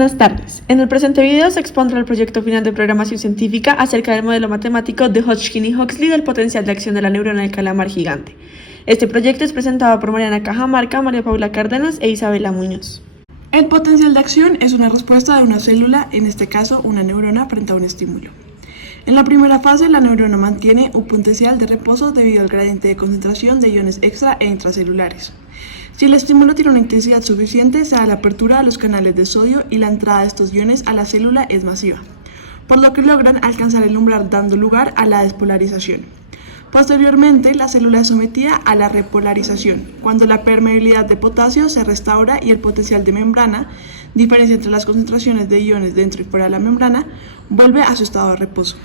Buenas tardes. En el presente video se expondrá el proyecto final de programación científica acerca del modelo matemático de Hodgkin y Huxley del potencial de acción de la neurona del calamar gigante. Este proyecto es presentado por Mariana Cajamarca, María Paula Cárdenas e Isabela Muñoz. El potencial de acción es una respuesta de una célula, en este caso una neurona, frente a un estímulo. En la primera fase, la neurona mantiene un potencial de reposo debido al gradiente de concentración de iones extra e intracelulares. Si el estímulo tiene una intensidad suficiente, se da la apertura a los canales de sodio y la entrada de estos iones a la célula es masiva, por lo que logran alcanzar el umbral dando lugar a la despolarización. Posteriormente, la célula es sometida a la repolarización, cuando la permeabilidad de potasio se restaura y el potencial de membrana, diferencia entre las concentraciones de iones dentro y fuera de la membrana, vuelve a su estado de reposo.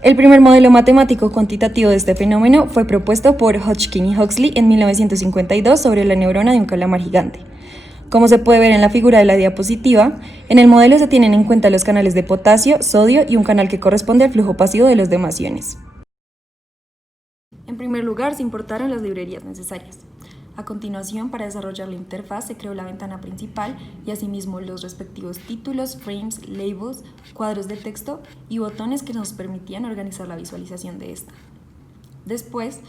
El primer modelo matemático cuantitativo de este fenómeno fue propuesto por Hodgkin y Huxley en 1952 sobre la neurona de un calamar gigante. Como se puede ver en la figura de la diapositiva, en el modelo se tienen en cuenta los canales de potasio, sodio y un canal que corresponde al flujo pasivo de los demás iones. En primer lugar, se importaron las librerías necesarias. A continuación, para desarrollar la interfaz, se creó la ventana principal y asimismo los respectivos títulos, frames, labels, cuadros de texto y botones que nos permitían organizar la visualización de esta. Después,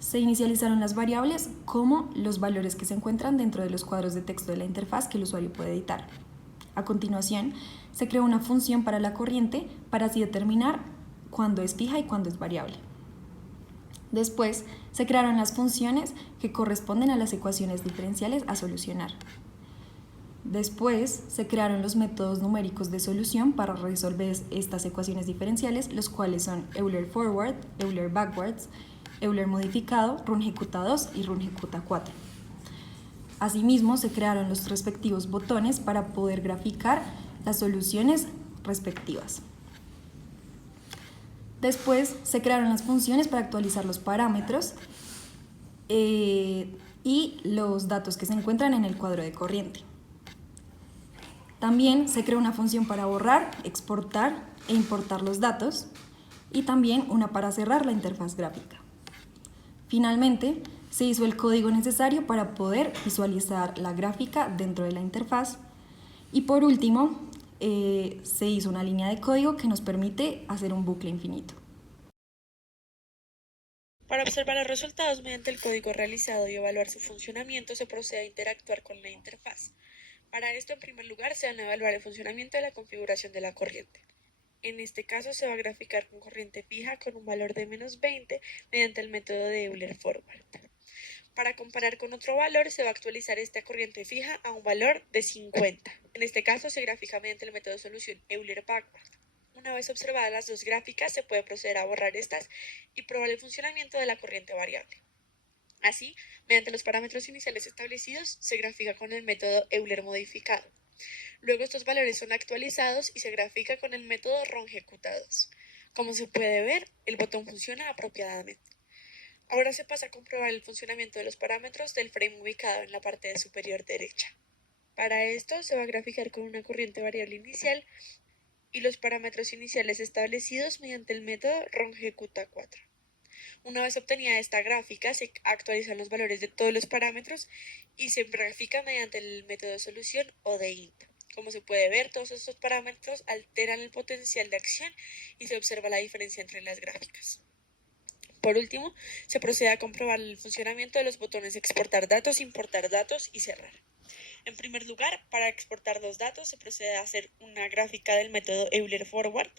se inicializaron las variables como los valores que se encuentran dentro de los cuadros de texto de la interfaz que el usuario puede editar. A continuación, se creó una función para la corriente para así determinar cuándo es fija y cuándo es variable. Después, se crearon las funciones que corresponden a las ecuaciones diferenciales a solucionar. Después, se crearon los métodos numéricos de solución para resolver estas ecuaciones diferenciales, los cuales son Euler Forward, Euler Backwards, Euler modificado, Runge-Kutta2 y Runge-Kutta4. Asimismo, se crearon los respectivos botones para poder graficar las soluciones respectivas. Después se crearon las funciones para actualizar los parámetros y los datos que se encuentran en el cuadro de corriente. También se creó una función para borrar, exportar e importar los datos y también una para cerrar la interfaz gráfica. Finalmente, se hizo el código necesario para poder visualizar la gráfica dentro de la interfaz y por último, se hizo una línea de código que nos permite hacer un bucle infinito. Para observar los resultados mediante el código realizado y evaluar su funcionamiento, se procede a interactuar con la interfaz. Para esto, en primer lugar, se van a evaluar el funcionamiento de la configuración de la corriente. En este caso, se va a graficar con corriente fija con un valor de -20 mediante el método de Euler Forward. Para comparar con otro valor, se va a actualizar esta corriente fija a un valor de 50. En este caso, se grafica mediante el método de solución Euler Backward. Una vez observadas las dos gráficas, se puede proceder a borrar estas y probar el funcionamiento de la corriente variable. Así, mediante los parámetros iniciales establecidos, se grafica con el método Euler modificado. Luego estos valores son actualizados y se grafica con el método Runge-Kutta2. Como se puede ver, el botón funciona apropiadamente. Ahora se pasa a comprobar el funcionamiento de los parámetros del frame ubicado en la parte superior derecha. Para esto se va a graficar con una corriente variable inicial y los parámetros iniciales establecidos mediante el método Runge-Kutta4. Una vez obtenida esta gráfica, se actualizan los valores de todos los parámetros y se grafica mediante el método de solución o de int. Como se puede ver, todos estos parámetros alteran el potencial de acción y se observa la diferencia entre las gráficas. Por último, se procede a comprobar el funcionamiento de los botones exportar datos, importar datos y cerrar. En primer lugar, para exportar los datos se procede a hacer una gráfica del método Euler Forward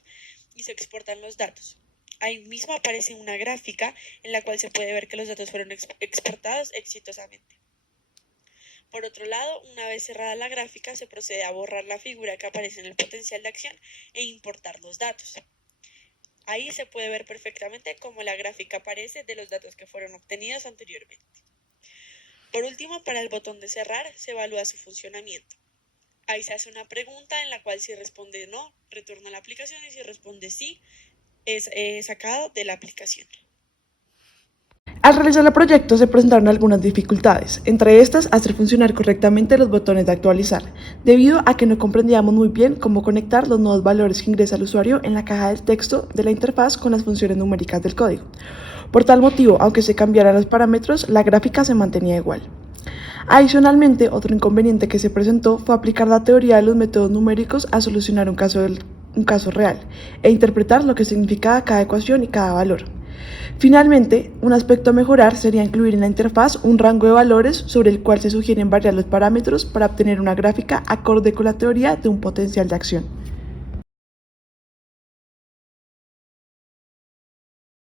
y se exportan los datos. Ahí mismo aparece una gráfica en la cual se puede ver que los datos fueron exportados exitosamente. Por otro lado, una vez cerrada la gráfica, se procede a borrar la figura que aparece en el potencial de acción e importar los datos. Ahí se puede ver perfectamente cómo la gráfica aparece de los datos que fueron obtenidos anteriormente. Por último, para el botón de cerrar, se evalúa su funcionamiento. Ahí se hace una pregunta en la cual si responde no, retorna la aplicación y si responde sí, es sacado de la aplicación. Al realizar el proyecto se presentaron algunas dificultades, entre estas hacer funcionar correctamente los botones de actualizar, debido a que no comprendíamos muy bien cómo conectar los nuevos valores que ingresa el usuario en la caja del texto de la interfaz con las funciones numéricas del código. Por tal motivo, aunque se cambiaran los parámetros, la gráfica se mantenía igual. Adicionalmente, otro inconveniente que se presentó fue aplicar la teoría de los métodos numéricos a solucionar un caso real e interpretar lo que significaba cada ecuación y cada valor. Finalmente, un aspecto a mejorar sería incluir en la interfaz un rango de valores sobre el cual se sugieren variar los parámetros para obtener una gráfica acorde con la teoría de un potencial de acción.